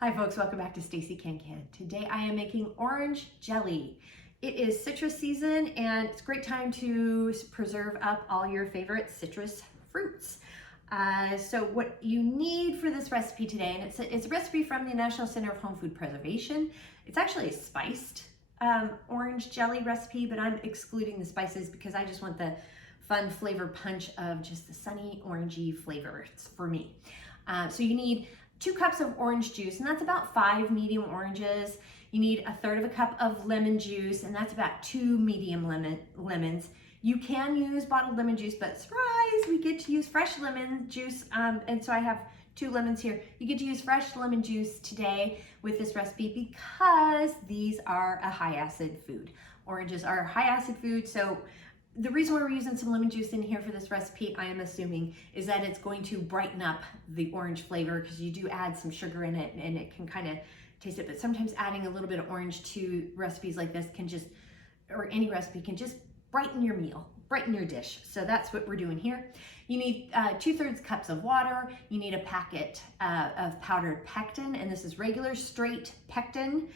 Hi folks, welcome back to Stacey Can. Today I am making orange jelly. It is citrus season and it's a great time to preserve up all your favorite citrus fruits. So what you need for this recipe today, and it's a recipe from the National Center of Home Food Preservation. It's actually a spiced orange jelly recipe, but I'm excluding the spices because I just want the fun flavor punch of just the sunny orangey flavor. It's for me. So you need 2 cups of orange juice, and that's about 5 medium oranges. You need 1/3 cup of lemon juice, and that's about 2 medium lemons. You can use bottled lemon juice, but surprise, we get to use fresh lemon juice, and so I have 2 lemons here. You get to use fresh lemon juice today with this recipe because these are a high acid food. Oranges are a high acid food, so the reason we're using some lemon juice in here for this recipe, I am assuming, is that it's going to brighten up the orange flavor because you do add some sugar in it and it can kind of taste it. But sometimes adding a little bit of orange to recipes like this can just, or any recipe can just brighten your meal, brighten your dish. So that's what we're doing here. You need 2/3 cups of water. You need a packet of powdered pectin, and this is regular straight pectin.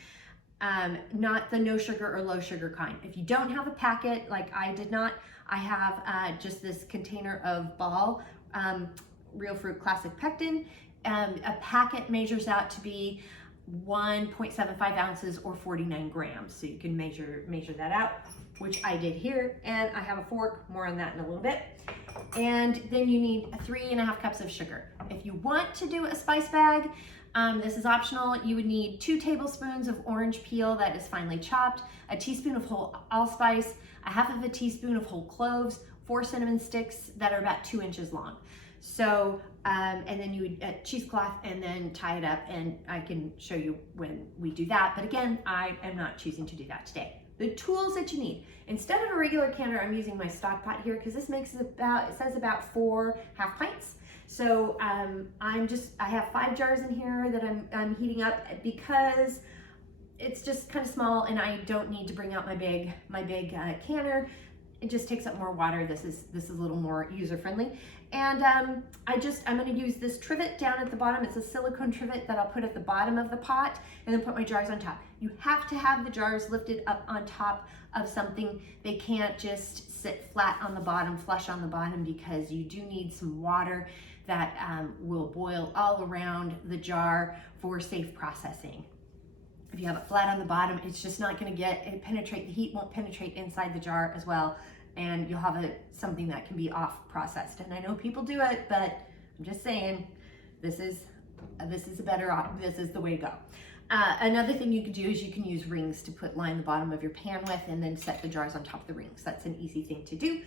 Not the no sugar or low sugar kind. If you don't have a packet, like I did not, I have just this container of Ball Real Fruit Classic Pectin. A packet measures out to be 1.75 ounces or 49 grams. So you can measure that out, which I did here. And I have a fork, more on that in a little bit. And then you need 3.5 cups of sugar. If you want to do a spice bag, this is optional. You would need 2 tablespoons of orange peel that is finely chopped, a teaspoon of whole allspice, 1/2 teaspoon of whole cloves, 4 cinnamon sticks that are about 2 inches long. So, and then you would cheesecloth and then tie it up, and I can show you when we do that. But again, I am not choosing to do that today. The tools that you need, instead of a regular canner, I'm using my stock pot here because this makes it says about 4 half pints. So I have 5 jars in here that I'm heating up because it's just kind of small and I don't need to bring out my big canner. It just takes up more water. This is a little more user friendly. And I'm going to use this trivet down at the bottom. It's a silicone trivet that I'll put at the bottom of the pot and then put my jars on top. You have to have the jars lifted up on top of something. They can't just sit flat on the bottom, flush on the bottom, because you do need some water that will boil all around the jar for safe processing. If you have it flat on the bottom, it's just not going to penetrate. The heat won't penetrate inside the jar as well, and you'll have something that can be off processed. And I know people do it, but I'm just saying this is the way to go. Another thing you can do is you can use rings to line the bottom of your pan with, and then set the jars on top of the rings. That's an easy thing to do.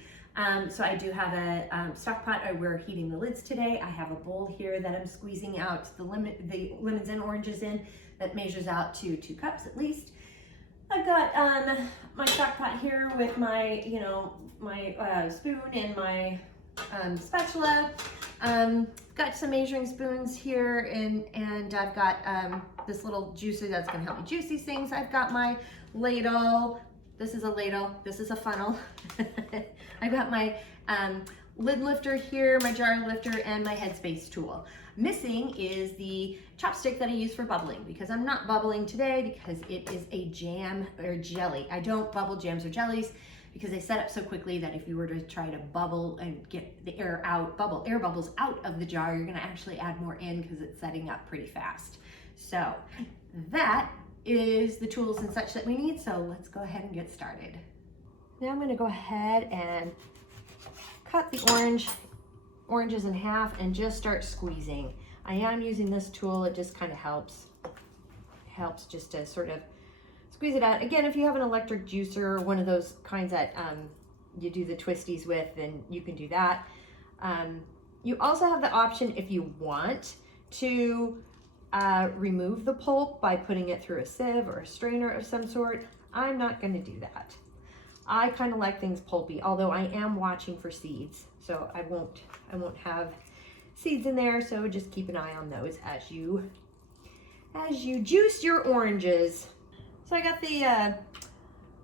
So I do have a stock pot. We're heating the lids today. I have a bowl here that I'm squeezing out the lemons and oranges in that measures out to 2 cups at least. I've got my stock pot here with my spoon and my spatula. Got some measuring spoons here, and I've got this little juicer that's going to help me juice these things. I've got my ladle. This is a ladle. This is a funnel. I've got my lid lifter here, my jar lifter, and my Headspace tool. Missing is the chopstick that I use for bubbling, because I'm not bubbling today because it is a jam or jelly. I don't bubble jams or jellies because they set up so quickly that if you were to try to bubble and get the air bubbles out of the jar, you're going to actually add more in because it's setting up pretty fast. So that is the tools and such that we need. So let's go ahead and get started. Now I'm going to go ahead and cut the oranges in half and just start squeezing. I am using this tool. It just kind of helps just to sort of squeeze it out. Again, if you have an electric juicer, one of those kinds that you do the twisties with, then you can do that. You also have the option, if you want, to remove the pulp by putting it through a sieve or a strainer of some sort. I'm not going to do that. I kind of like things pulpy, although I am watching for seeds, so I won't have seeds in there. So just keep an eye on those as you juice your oranges. So I got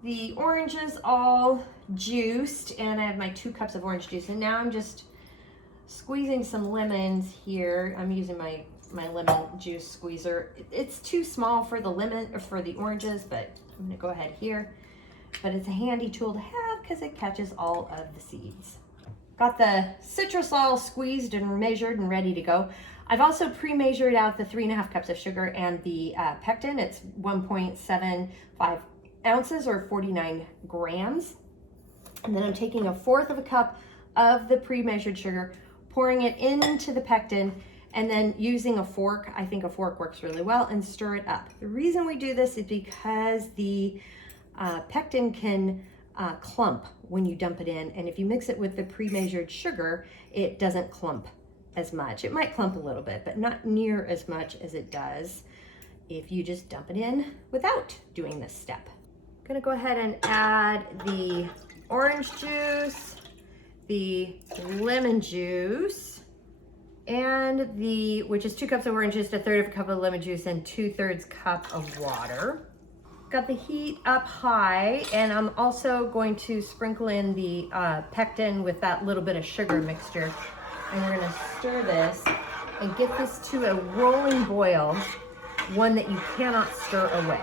the oranges all juiced, and I have my 2 cups of orange juice, and now I'm just squeezing some lemons here. I'm using my my lemon juice squeezer. It's too small for the lemon or for the oranges, but I'm gonna go ahead here. But it's a handy tool to have because it catches all of the seeds. Got the citrus all squeezed and measured and ready to go. I've also pre-measured out the 3.5 cups of sugar and the pectin. It's 1.75 ounces or 49 grams. And then I'm taking 1/4 cup of the pre-measured sugar, pouring it into the pectin, and then using a fork. I think a fork works really well, and stir it up. The reason we do this is because the pectin can clump when you dump it in, and if you mix it with the pre-measured sugar, it doesn't clump as much. It might clump a little bit, but not near as much as it does if you just dump it in without doing this step. I'm gonna go ahead and add the orange juice, the lemon juice, and which is 2 cups of orange juice, 1/3 cup of lemon juice, and 2/3 cup of water. Got the heat up high, and I'm also going to sprinkle in the pectin with that little bit of sugar mixture. And we're gonna stir this and get this to a rolling boil, one that you cannot stir away.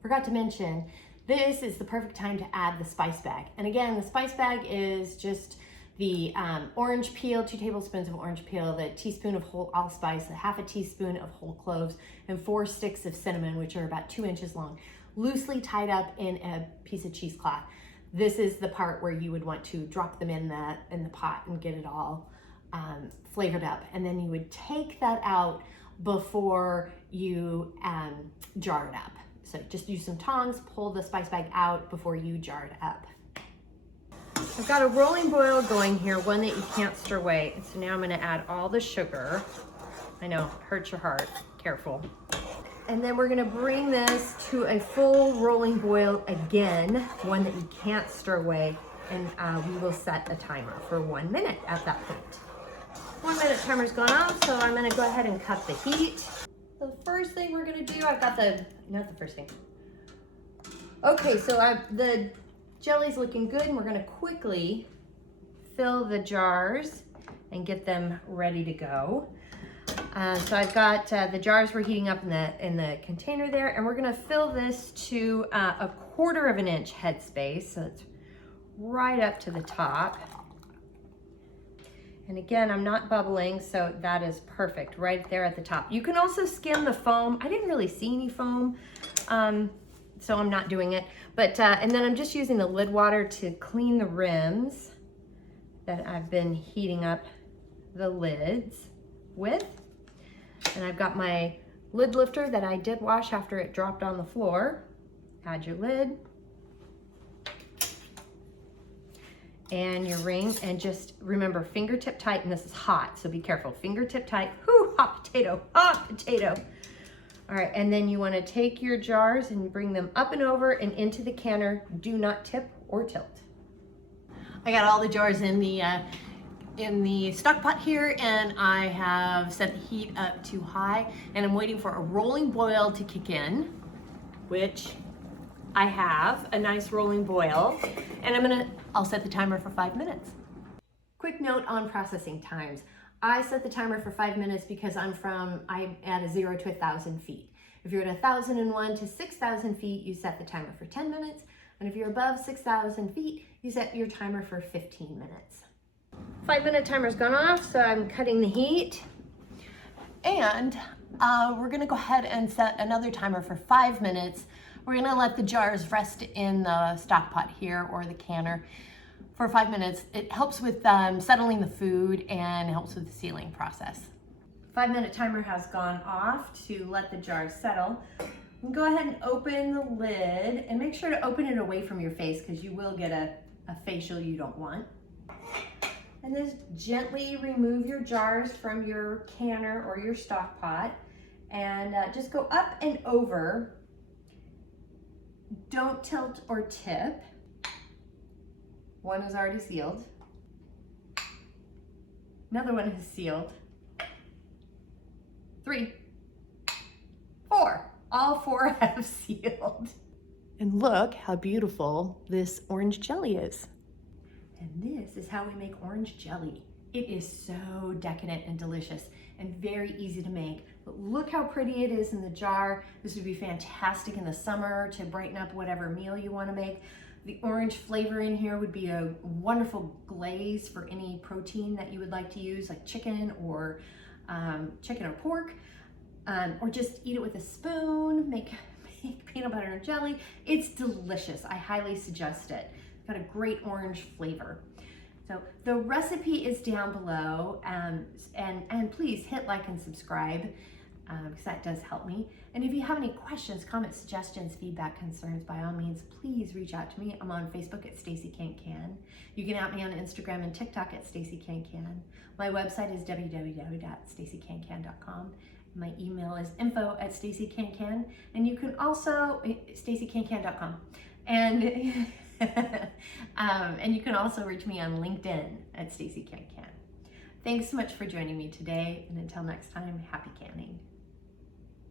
Forgot to mention, this is the perfect time to add the spice bag. And again, the spice bag is just the orange peel, 2 tablespoons of orange peel, the teaspoon of whole allspice, 1/2 teaspoon of whole cloves, and 4 sticks of cinnamon, which are about 2 inches long, loosely tied up in a piece of cheesecloth. This is the part where you would want to drop them in the pot and get it all flavored up. And then you would take that out before you jar it up. So just use some tongs, pull the spice bag out before you jar it up. I've got a rolling boil going here, one that you can't stir away. And so now I'm gonna add all the sugar. I know, hurts your heart, careful. And then we're gonna bring this to a full rolling boil again, one that you can't stir away, and we will set a timer for 1 minute at that point. 1 minute timer's gone off, so I'm gonna go ahead and cut the heat. The first thing we're gonna do, not the first thing. Okay, so the jelly's looking good, and we're gonna quickly fill the jars and get them ready to go. So I've got the jars we're heating up in the container there, and we're gonna fill this to 1/4 of an inch headspace, so it's right up to the top. And again, I'm not bubbling, so that is perfect right there at the top. You can also skim the foam. I didn't really see any foam, so I'm not doing it. But and then I'm just using the lid water to clean the rims that I've been heating up the lids with. And I've got my lid lifter that I did wash after it dropped on the floor. Add your lid and your ring, and just remember, fingertip tight, and this is hot, so be careful. Fingertip tight. Whoo, hot potato, hot potato. All right, and then you want to take your jars and bring them up and over and into the canner. Do not tip or tilt. I got all the jars in the stock pot here, and I have set the heat up to high, and I'm waiting for a rolling boil to kick in, which I have a nice rolling boil, and I'll set the timer for 5 minutes. Quick note on processing times. I set the timer for 5 minutes because I'm at 0 to 1,000 feet. If you're at 1,001 to 6,000 feet, you set the timer for 10 minutes. And if you're above 6,000 feet, you set your timer for 15 minutes. 5 minute timer's gone off, so I'm cutting the heat. And we're gonna go ahead and set another timer for 5 minutes. We're gonna let the jars rest in the stock pot here or the canner for 5 minutes. It helps with settling the food and helps with the sealing process. 5 minute timer has gone off to let the jars settle. Go ahead and open the lid, and make sure to open it away from your face because you will get a facial you don't want. And just gently remove your jars from your canner or your stock pot, and just go up and over. Don't tilt or tip. One is already sealed. Another one is sealed. 3, 4. All 4 have sealed. And look how beautiful this orange jelly is. And this is how we make orange jelly. It is so decadent and delicious. and very easy to make. But look how pretty it is in the jar. This would be fantastic in the summer to brighten up whatever meal you want to make. The orange flavor in here would be a wonderful glaze for any protein that you would like to use, like chicken or pork, or just eat it with a spoon, make peanut butter and jelly. It's delicious. I highly suggest it. It's got a great orange flavor. So the recipe is down below, and please hit like and subscribe, because that does help me. And if you have any questions, comments, suggestions, feedback, concerns, by all means, please reach out to me. I'm on Facebook at Stacey Can Can. You can at me on Instagram and TikTok at Stacey Can Can. My website is www.staceycancan.com. My email is info@staceycancan, and you can also staceycancan.com, and and you can also reach me on LinkedIn at Stacey Can Can. Thanks so much for joining me today, and until next time, happy canning.